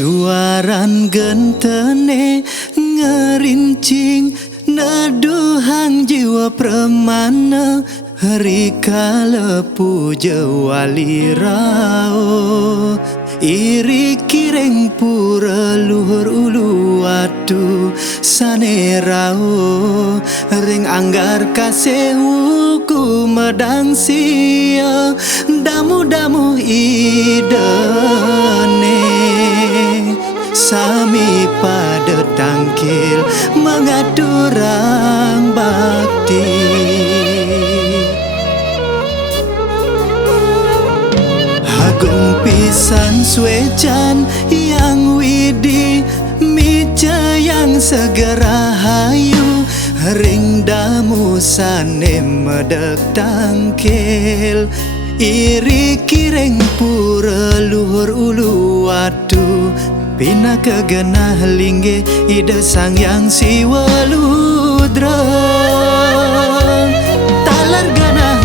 Suaran gentene ngerincing neduhang jiwa permana hari kala puja walirao iri kireng pura luhur ulu watu sanerao ring anggar kasewu ku medang sia damu-damu idane sami pada tangkil mengaturang bakti Agung pisan suecan yang widi mica yang segera hayu ring damu sane medek tangkil iri kireng pura luhur ulu watu pina kegenah lingge ida sang yang siwaludra talar ganah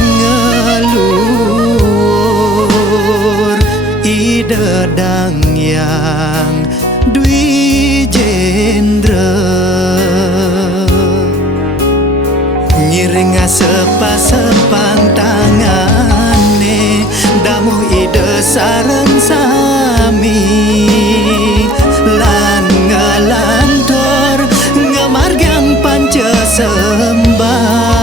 ngelur ida dang yang dwi jendra ngiring sepasepang tangane damu ida sareng sami lan ngalantor ngamargang panca sembah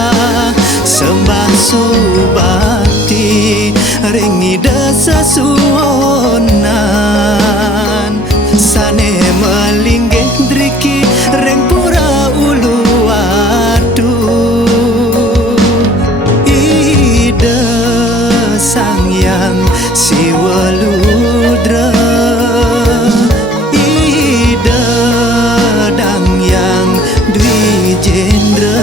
subakti ring ida sasuonan sane melinggih driki ring pura ulu watu ida sang yang siwaludra ida dang yang dwi jendra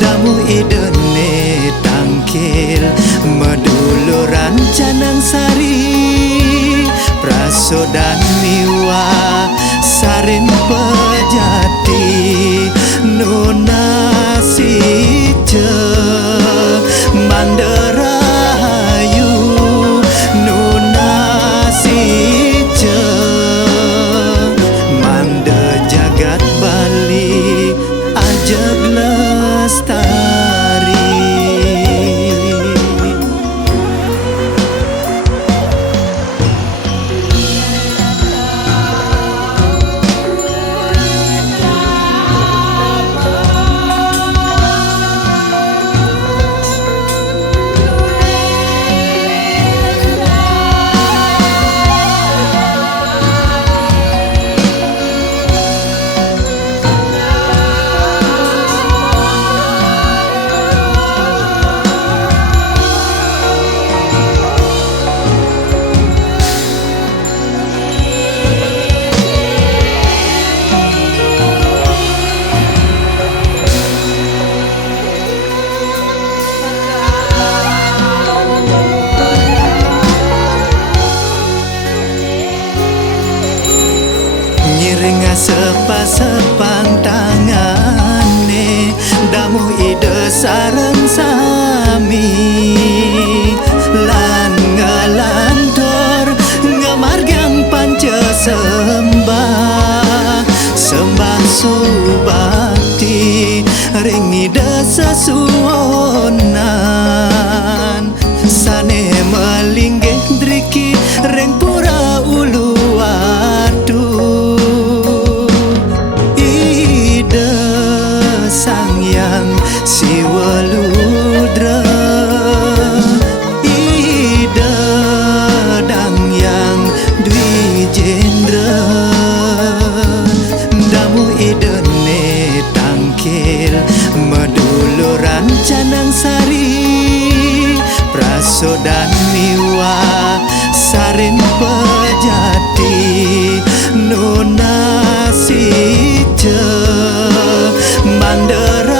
damu ida ne tangkil meduluran canang sari prasodan miwa sarin pejati nunasi ce manderayu nunasi ce mande jagat Bali ajak lestari sepasepang tangane damu ida sareng sami lan ngalantor ngamargang panca sembah subakti ring ida sasuonan sane melinggih driki ring pura ulu watu sang yang siwaludra ida dang yang dwi jendra damu ida ne tangkil meduluran canang sari prasodan miwa sarin pejati nunasi ce mandera